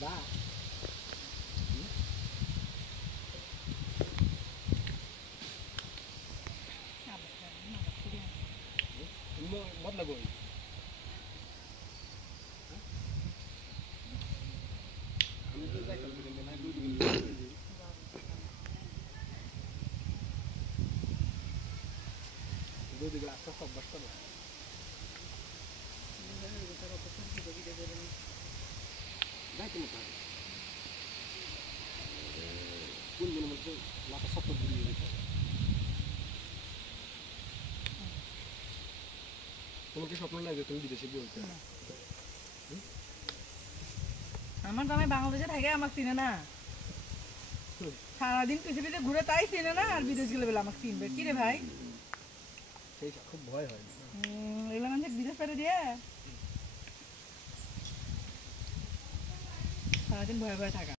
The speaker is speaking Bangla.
খাবা বদলা গই আমি তো যাইতাম কিন্তু না দুই দিন দুই দিন আস্তে সব বসতে না যাইতে মত কোন দিনের মধ্যে মাথা সত্তর দিয়ে দিতে তোমার কি স্বপ্ন নাই যে তুমি বিদেশে গিয়ে হইতে আমার জামাই বাংলাদেশে থাকে আমাকে চিনে না সারাদিন পিছে পিছে ঘুরে তাই চিনে না আর বিদেশ গেলে বলে আমাকে চিনবে কি রে ভাই সেই খুব ভয় হয় এগুলো মানুষ বিদেশ পেটে দিয়ে সারাদিন ভয়ে ভয়ে থাকা